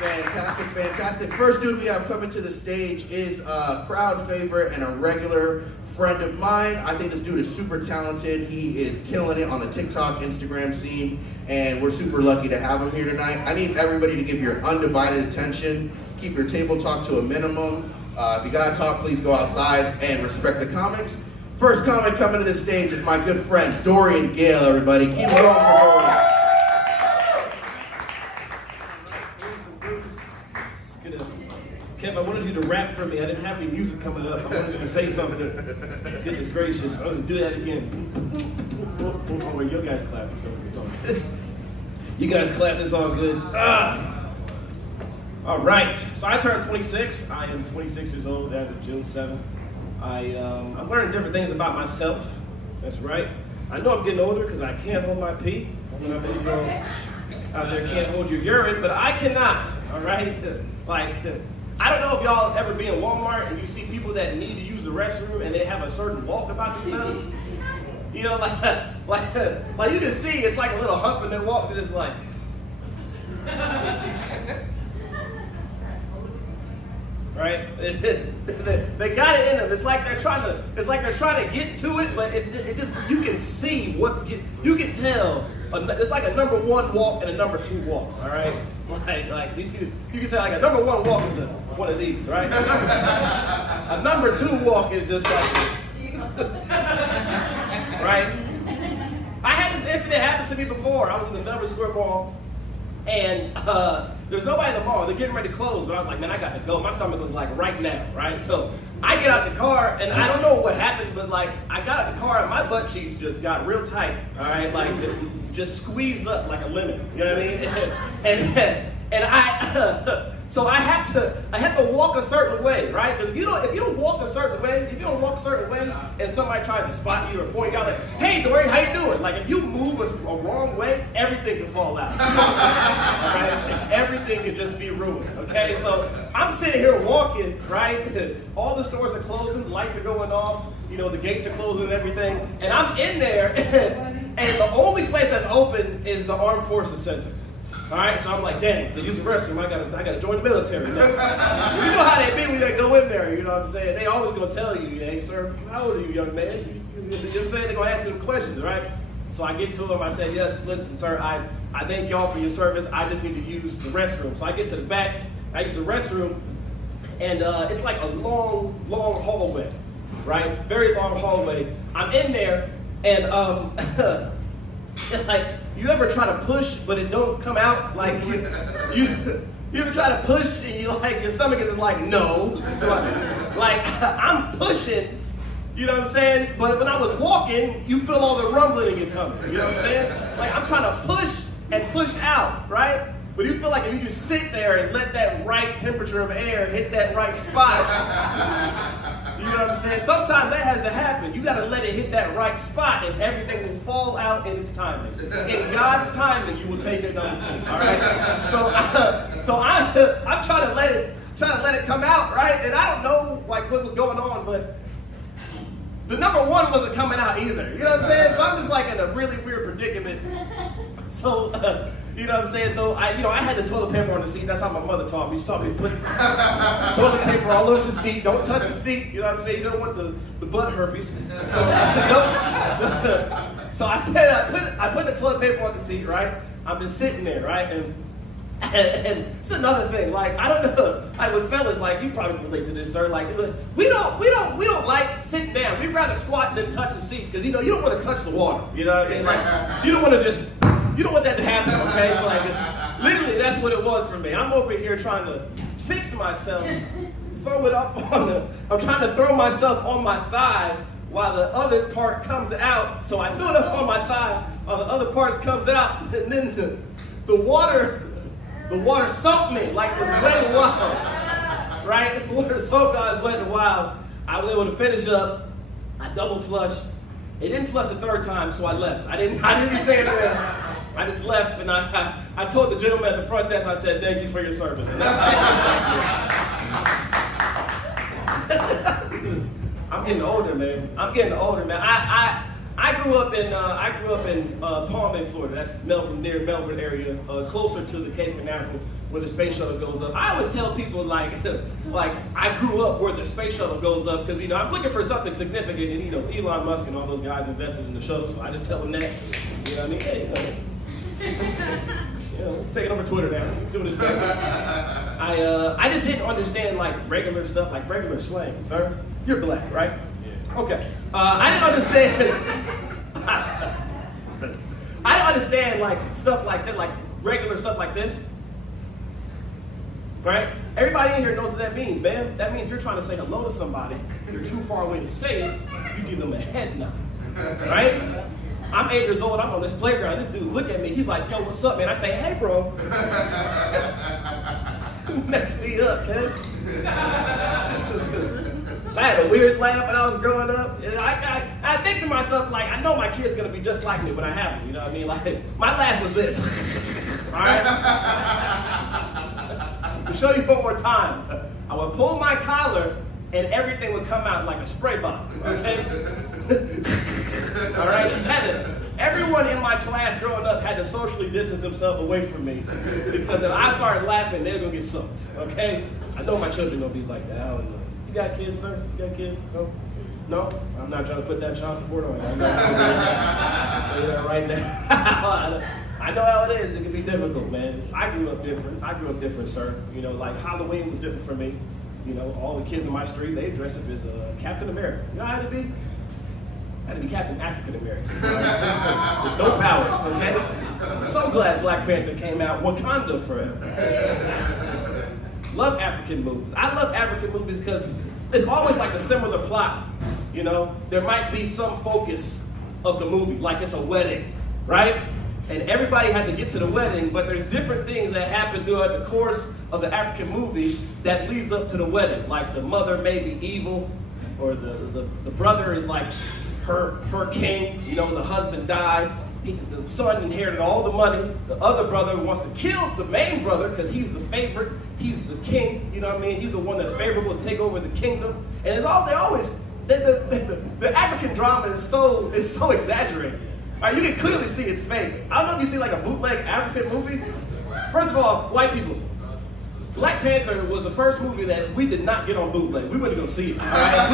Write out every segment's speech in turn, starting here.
Fantastic, fantastic. First dude we have coming to the stage is a crowd favorite and a regular friend of mine. I think this dude is super talented. He is killing it on the TikTok, Instagram scene, and we're super lucky to have him here tonight. I need everybody to give your undivided attention. Keep your table talk to a minimum. If you gotta talk, please go outside and respect the comics. First comic coming to the stage is my good friend, Dorian Gayle, everybody. Keep it going for Dorian. Kev, I wanted you to rap for me. I didn't have any music coming up. I wanted you to say something. Goodness gracious. I'm going to do that again. Oh, wait, you guys clap. It's all good. You guys clap. It's all good. All right. So I turned 26. I am 26 years old as of June 7th. I'm learning different things about myself. That's right. I know I'm getting older because I can't hold my pee. I don't know how many girls out there can't hold your urine, but I cannot. All right? Like, I don't know if y'all ever be in Walmart and you see people that need to use the restroom and they have a certain walk about themselves. You know, like you can see it's like a little hump in their walk that is like. Right? They got it in them. It's like they're trying to get to it, but it just you can see you can tell. It's like a number 1 walk and a number 2 walk. All right, like you can say like a number 1 walk is one of these, right? A number 2 walk is just like right. I had this incident happen to me before. I was in the Melbourne Square Mall, and there's nobody in the mall. They're getting ready to close, but I was like, man, I got to go. My stomach was like right now, right? So I get out the car, and I don't know what happened, but like I got out the car, and my butt cheeks just got real tight, all right? Like just squeezed up like a lemon, you know what I mean? And I have to walk a certain way, right? Because if you don't walk a certain way, and somebody tries to spot you or point you out like, hey, Dorian, how you doing? Like if you move a wrong way, everything can fall out. Right? Everything can just be ruined. Okay, so I'm sitting here walking, right? All the stores are closing, the lights are going off, you know, the gates are closing and everything, and I'm in there, and the only place that's open is the Armed Forces Center. All right, so I'm like, dang, to use the restroom, I gotta join the military. You know how they be when they go in there, you know what I'm saying? They always gonna tell you, hey, sir, how old are you, young man? You know what I'm saying? They're gonna ask you the questions, right? So I get to them, I say, yes, listen, sir, I thank y'all for your service. I just need to use the restroom. So I get to the back, I use the restroom, and it's like a long hallway, right? Very long hallway. I'm in there, and like, you ever try to push, but it don't come out? Like, you ever try to push, and you like, your stomach is like, no. Like, I'm pushing, you know what I'm saying? But when I was walking, you feel all the rumbling in your tummy, you know what I'm saying? Like, I'm trying to push and push out, right? But you feel like if you just sit there and let that right temperature of air hit that right spot, you know what I'm saying? Sometimes that has to happen. You got to let it hit that right spot, and everything will fall out in its timing. In God's timing, you will take your number 2. All right. So I'm trying to let it come out, right? And I don't know like what was going on, but the number 1 wasn't coming out either. You know what I'm saying? So I'm just like in a really weird predicament. So. You know what I'm saying? So I had the toilet paper on the seat. That's how my mother taught me. She taught me to put toilet paper all over the seat. Don't touch the seat. You know what I'm saying? You don't want the butt herpes. So I said I put the toilet paper on the seat, right? I'm just sitting there, right? And it's another thing. Like I don't know. Like with fellas, like you probably relate to this, sir. Like we don't like sitting down. We'd rather squat than touch the seat because you don't want to touch the water. You know what I mean? Like you don't want to just. You don't want that to happen, okay? Like, literally, that's what it was for me. I'm over here trying to fix myself, throw it up I'm trying to throw myself on my thigh while the other part comes out. So I threw it up on my thigh while the other part comes out, and then the water soaked me like it was Wet n Wild, right? The water soaked me like it was Wet n Wild. I was able to finish up. I double flushed. It didn't flush the 3rd time, so I left. I didn't stand there. I just left, and I told the gentleman at the front desk, I said, thank you for your service. And that's how I'm getting older, man. I'm getting older, man. I grew up in Palm Bay, Florida. That's Melbourne, near Melbourne area, closer to the Cape Canaveral, where the space shuttle goes up. I always tell people like I grew up where the space shuttle goes up because I'm looking for something significant, and Elon Musk and all those guys invested in the shuttle, so I just tell them that. You know what I mean? Hey, taking over Twitter now, doing this thing. I just didn't understand like regular stuff, like regular slang. Sir, you're black, right? Yeah. Okay. I didn't understand. I don't understand like stuff like that, like regular stuff like this. Right? Everybody in here knows what that means, man. That means you're trying to say hello to somebody. You're too far away to say it. You give them a head nod. Right? I'm 8 years old. I'm on this playground. This dude look at me. He's like, yo, what's up, man? I say, hey, bro. Mess me up, kid. I had a weird laugh when I was growing up. I think to myself, like, I know my kid's going to be just like me when I have him. You know what I mean? Like, my laugh was this. All right? To show you one more time, I would pull my collar and everything would come out like a spray bottle, okay? All right? Everyone in my class growing up had to socially distance themselves away from me because if I started laughing, they were going to get soaked, okay? I know my children going to be like that. I don't know. You got kids, sir? You got kids? No? No? I'm not trying to put that child support on you. I'll tell you that right now. I know how it is. It can be difficult, man. I grew up different, sir. Like Halloween was different for me. All the kids in my street, they dress up as Captain America. You know how I had to be? I had to be Captain African American. With no powers, okay? I'm so glad Black Panther came out. Wakanda forever. Love African movies. I love African movies because it's always like a similar plot. There might be some focus of the movie, like it's a wedding, right? And everybody has to get to the wedding, but there's different things that happen throughout the course of the African movie that leads up to the wedding. Like the mother may be evil, or the brother is like her king. The husband died. The son inherited all the money. The other brother wants to kill the main brother because he's the favorite. He's the king. You know what I mean? He's the one that's favorable to take over the kingdom. And the African drama is so exaggerated. All right, you can clearly see it's fake. I don't know if you see like a bootleg African movie. First of all, white people, Black Panther was the first movie that we did not get on bootleg. We went to go see it, all right?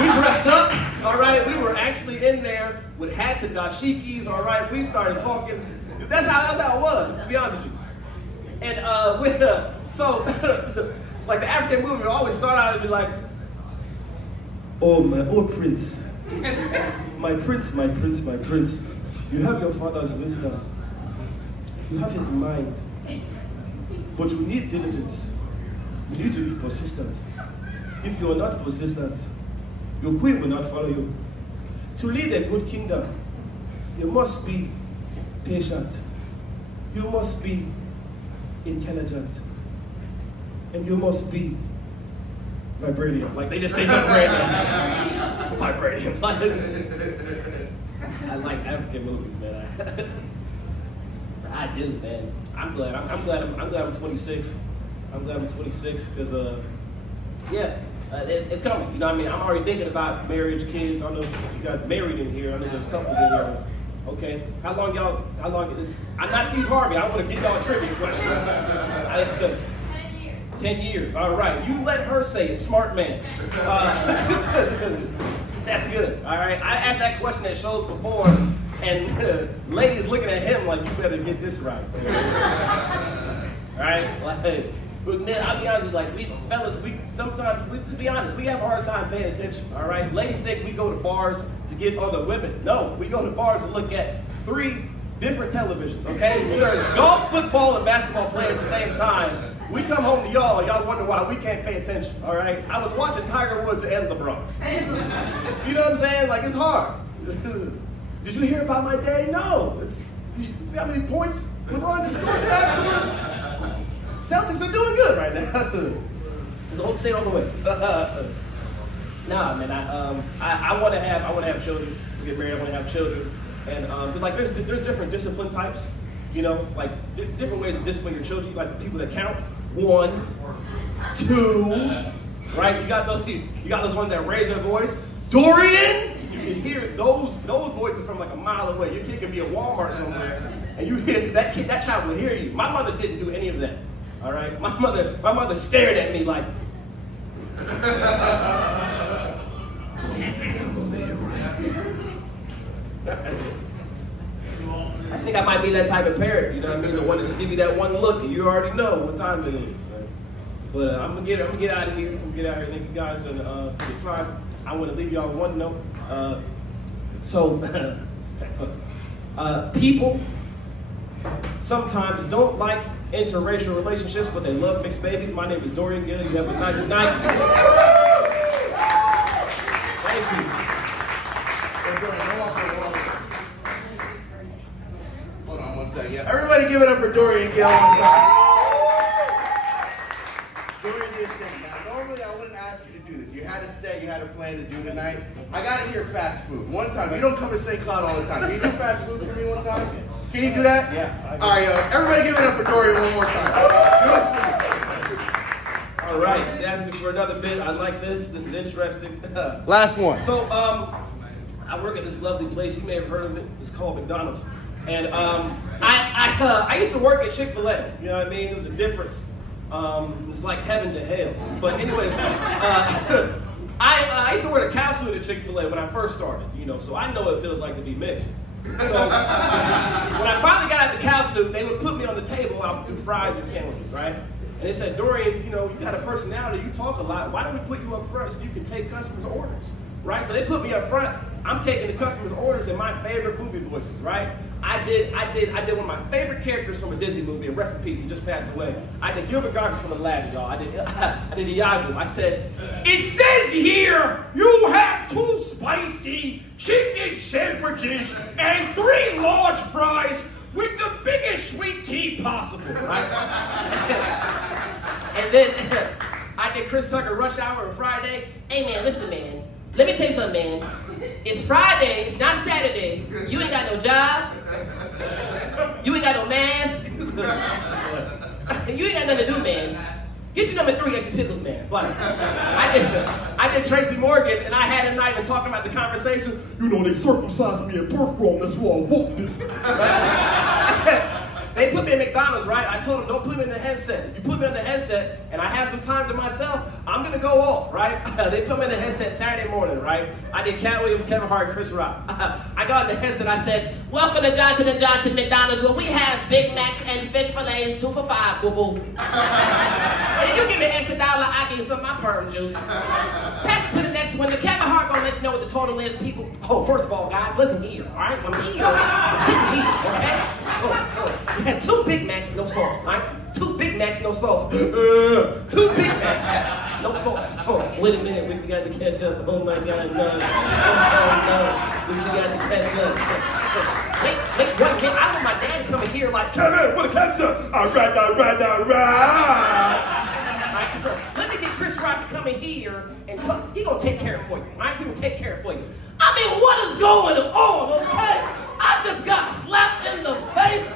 We dressed up, all right? We were actually in there with hats and dashikis, all right? We started talking. That's how it was, to be honest with you. And like the African movie would always start out and be like, oh, my old prince. My prince, my prince, my prince. You have your father's wisdom. You have his mind. But you need diligence. You need to be persistent. If you are not persistent, your queen will not follow you. To lead a good kingdom, you must be patient. You must be intelligent. And you must be vibranium. Like they just say something right now. Vibranium. I like African movies, man. I do, man. I'm glad I'm 26. I'm glad I'm 26 because it's coming. You know what I mean? I'm already thinking about marriage, kids. I don't know if you guys married in here. I know there's couples in here. Okay. How long is I'm not Steve Harvey. I want to get y'all a trivia question. 10 years. All right. You let her say it. Smart man. That's good. All right. I asked that question at shows before, and ladies looking at him like, you better get this right. All right. But man, I'll be honest with you, like fellas, sometimes just be honest, we have a hard time paying attention. All right. Ladies think we go to bars to get other women. No, we go to bars to look at 3 different televisions. Okay. There's golf, football, and basketball playing at the same time. We come home to y'all and y'all wonder why we can't pay attention, all right? I was watching Tiger Woods and LeBron. You know what I'm saying? Like, it's hard. Did you hear about my day? No. Did you see how many points LeBron just scored there? Celtics are doing good right now. The whole state all the way. Nah, man, I want to have children. We get married, I want to have children. And like there's different discipline types. Like different ways to discipline your children. Like the people that count. 1, 2, right? You got those ones that raise their voice. Dorian, you could hear those voices from like a mile away. Your kid could be at Walmart somewhere, and you hear that child will hear you. My mother didn't do any of that. All right, my mother stared at me like. I think I might be that type of parent, you know what I mean? The one that just give you that one look and you already know what time it is. Right? But I'm gonna get out of here. Thank you guys for the time. I want to leave y'all one note. People sometimes don't like interracial relationships, but they love mixed babies. My name is Dorian Gayle. You have a nice night. Thank you. Hold on one second. Yeah, everybody give it up for Dorian Gayle one time. Dorian did his thing. Now, normally I wouldn't ask you to do this. You had a set, you had a plan to do tonight. I gotta hear fast food. One time. You don't come to St. Cloud all the time. Can you do fast food for me one time? Can you do that? Yeah. All right, everybody give it up for Dorian one more time. All right, he's asking me for another bit. I like this. This is interesting. Last one. So, I work at this lovely place. You may have heard of it. It's called McDonald's. And I used to work at Chick-fil-A. You know what I mean? It was a difference. It's like heaven to hell. But anyway, I used to wear the cow suit at Chick-fil-A when I first started. You know, so I know what it feels like to be mixed. So when I finally got out the cow suit, they would put me on the table and I would do fries and sandwiches, right? And they said, Dorian, you know, you got a personality, you talk a lot. Why don't we put you up front so you can take customers' orders, right? So they put me up front. I'm taking the customers' orders in my favorite movie voices, right? I did one of my favorite characters from a Disney movie, and rest in peace, he just passed away. I did Gilbert Gottfried from Aladdin, y'all. I did Iago. I said, it says here you have 2 spicy chicken sandwiches and 3 large fries with the biggest sweet tea possible, right? And then I did Chris Tucker Rush Hour on Friday. Hey man, listen man, let me tell you something man. It's Friday, it's not Saturday. You ain't got no job. You ain't got no mask. You ain't got nothing to do, man. Get your number 3 extra pickles, man. But I did Tracy Morgan, and I had him not even talking about the conversation. You know, they circumcised me at birth wrong, that's why I woke different. Right? They put me in McDonald's, right? I told them, don't put me in the headset. If you put me in the headset, and I have some time to myself, I'm going to go off, right? They put me in the headset Saturday morning, right? I did Cat Williams, Kevin Hart, Chris Rock. I got in the headset, I said, welcome to Johnson & Johnson McDonald's, where we have Big Macs and fish fillets, 2 for $5, boo-boo. And if you give me an extra $1, I give you some of my perm juice. Pass it to the next one. The Kevin Hart going to let you know what the total is, people. Oh, first of all, guys, listen here, all right? I'm here. I'm sitting here, okay? We had 2 Big Macs, no sauce, right? 2 Big Macs, no sauce. 2 Big Macs, no sauce. Oh, wait a minute, we forgot the ketchup. Oh my God, no. Oh no, we forgot the ketchup. Wait, what? I want my dad coming here like, come in, what a ketchup? All right. Let me get Chris Rock to come in here and talk. He gonna take care of it for you, right? He gonna take care of it for you. I mean, what is going on, okay? I just got slapped in the face